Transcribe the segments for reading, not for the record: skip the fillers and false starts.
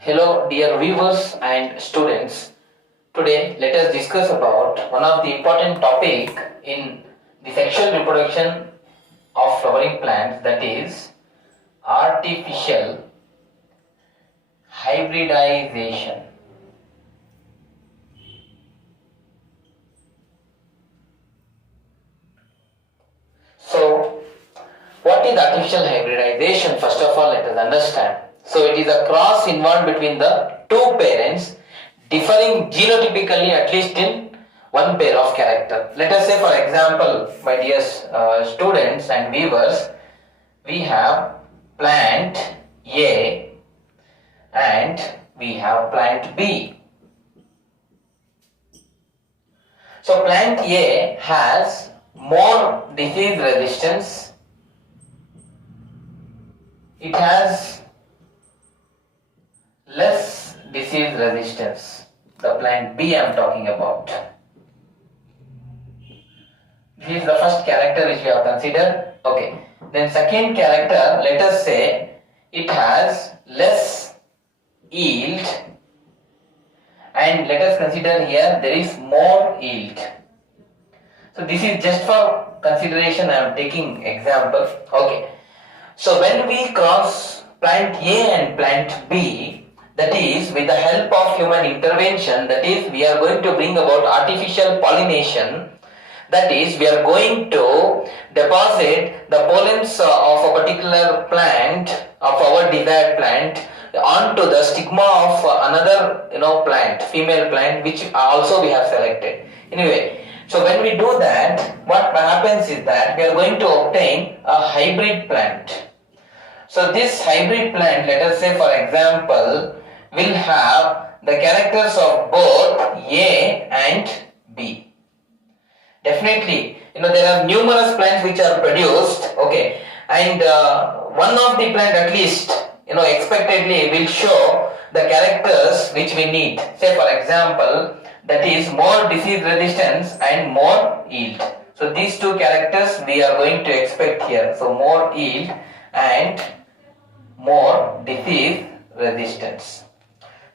Hello dear viewers and students. Today let us discuss about one of the important topic in the sexual reproduction of flowering plants, that is artificial hybridization. So what is artificial hybridization? First of all, let us understand. So it is a cross involved between the two parents differing genotypically at least in one pair of character. Let us say, for example, my dear students and viewers, we have plant A and we have plant B. So plant A has more disease resistance. It has less disease resistance. The plant B I am talking about. This is the first character which we have considered. Okay. Then second character, let us say it has less yield, and let us consider here there is more yield. So this is just for consideration, I am taking example. Okay. So when we cross plant A and plant B, that is with the help of human intervention, that is we are going to bring about artificial pollination, that is we are going to deposit the pollens of a particular plant, of our desired plant, onto the stigma of another plant, female plant, which also we have selected. Anyway, so when we do that, what happens is that we are going to obtain a hybrid plant. So this hybrid plant, let us say for example, will have the characters of both A and B. Definitely, there are numerous plants which are produced, okay, and one of the plant at least, expectedly will show the characters which we need. Say for example, that is more disease resistance and more yield. So these two characters we are going to expect here. So more yield and more disease resistance.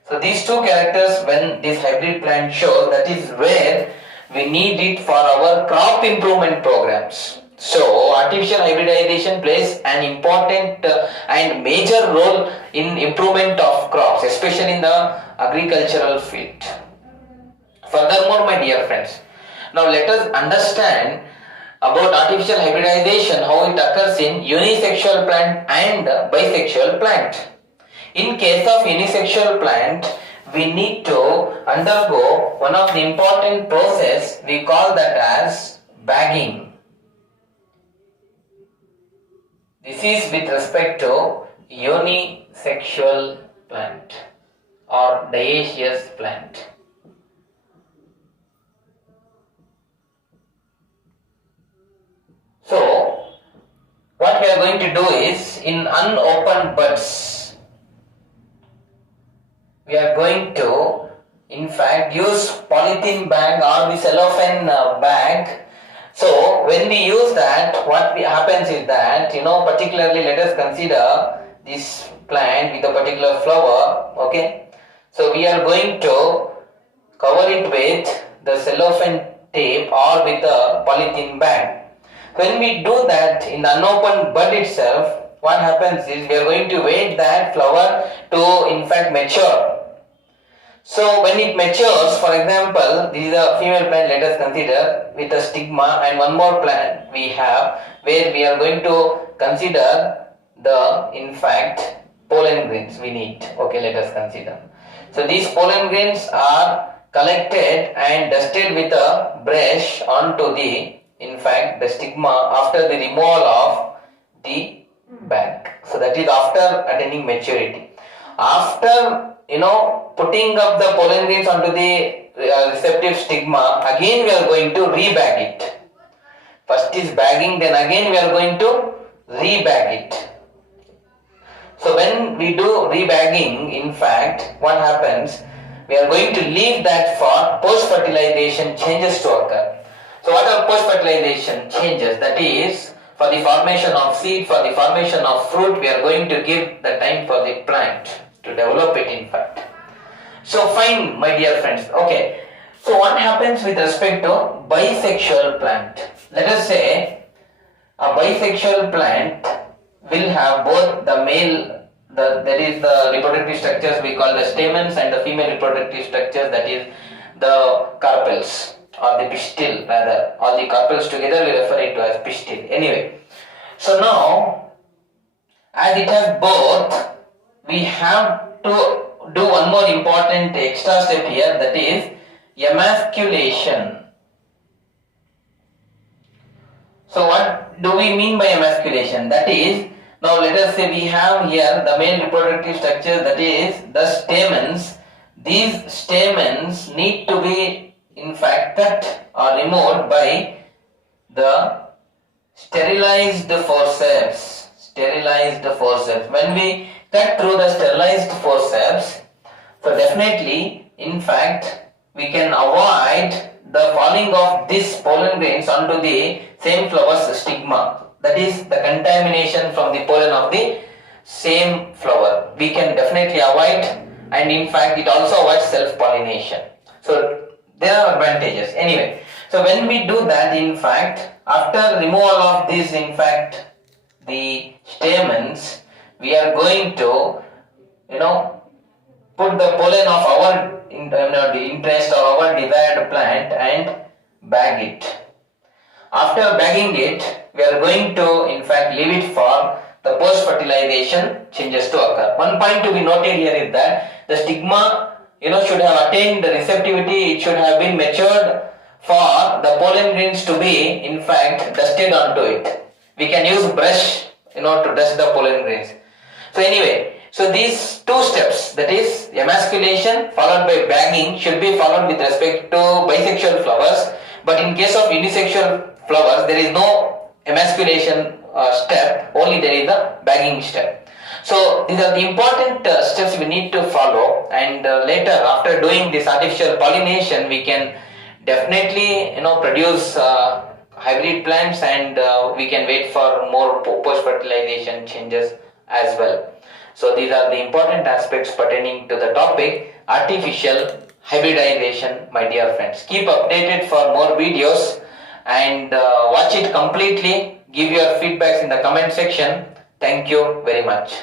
So these two characters, when this hybrid plant shows, that is where we need it for our crop improvement programs. So artificial hybridization plays an important and major role in improvement of crops, especially in the agricultural field. Furthermore, my dear friends, now let us understand about artificial hybridization, how it occurs in unisexual plant and bisexual plant. In case of unisexual plant, we need to undergo one of the important process, we call that as bagging. This is with respect to unisexual plant or dioecious plant. So what we are going to do is, in unopened buds, we are going to in fact use polythene bag or the cellophane bag. So when we use that, what happens is that, particularly let us consider this plant with a particular flower, okay. So we are going to cover it with the cellophane tape or with a polythene bag. When we do that in the unopened bud itself, what happens is we are going to wait that flower to in fact mature. So when it matures, for example, this is a female plant, let us consider, with a stigma, and one more plant we have where we are going to consider the in fact pollen grains we need. Okay, let us consider. So these pollen grains are collected and dusted with a brush onto the in fact the stigma after the removal of the bag. So that is after attaining maturity. After putting up the pollen grains onto the receptive stigma, again we are going to rebag it. First is bagging, then again we are going to rebag it. So when we do rebagging, in fact, what happens? We are going to leave that for post-fertilization changes to occur. So what are post-fertilization changes? That is, for the formation of seed, for the formation of fruit, we are going to give the time for the plant to develop it, in fact. So fine, my dear friends. Okay. So what happens with respect to bisexual plant? Let us say a bisexual plant will have both the male, that is the reproductive structures we call the stamens, and the female reproductive structures, that is the carpels or the pistil rather. All the carpels together we refer it to as pistil. Anyway, so now as it has both, we have to do one more important extra step here, that is emasculation. So what do we mean by emasculation? That is, now let us say we have here the male reproductive structure, that is the stamens. These stamens need to be in fact cut or removed by the sterilized forceps. Sterilized forceps. When we cut through the sterilized forceps, so definitely, in fact, we can avoid the falling of these pollen grains onto the same flower's stigma. That is the contamination from the pollen of the same flower. We can definitely avoid, and in fact, it also avoids self-pollination. So there are advantages. Anyway, so when we do that, in fact, after removal of this, in fact, the stamens, we are going to, put the pollen of our the interest or our desired plant and bag it. After bagging it, we are going to in fact leave it for the post-fertilization changes to occur. One point to be noted here is that the stigma should have attained the receptivity, it should have been matured for the pollen grains to be in fact dusted onto it. We can use brush to dust the pollen grains. So anyway, so these two steps, that is emasculation followed by bagging, should be followed with respect to bisexual flowers, but in case of unisexual flowers there is no emasculation step, only there is a bagging step. So these are the important steps we need to follow, and later after doing this artificial pollination we can definitely produce hybrid plants, and we can wait for more post-fertilization changes as well. So these are the important aspects pertaining to the topic artificial hybridization, my dear friends. Keep updated for more videos and watch it completely. Give your feedbacks in the comment section. Thank you very much.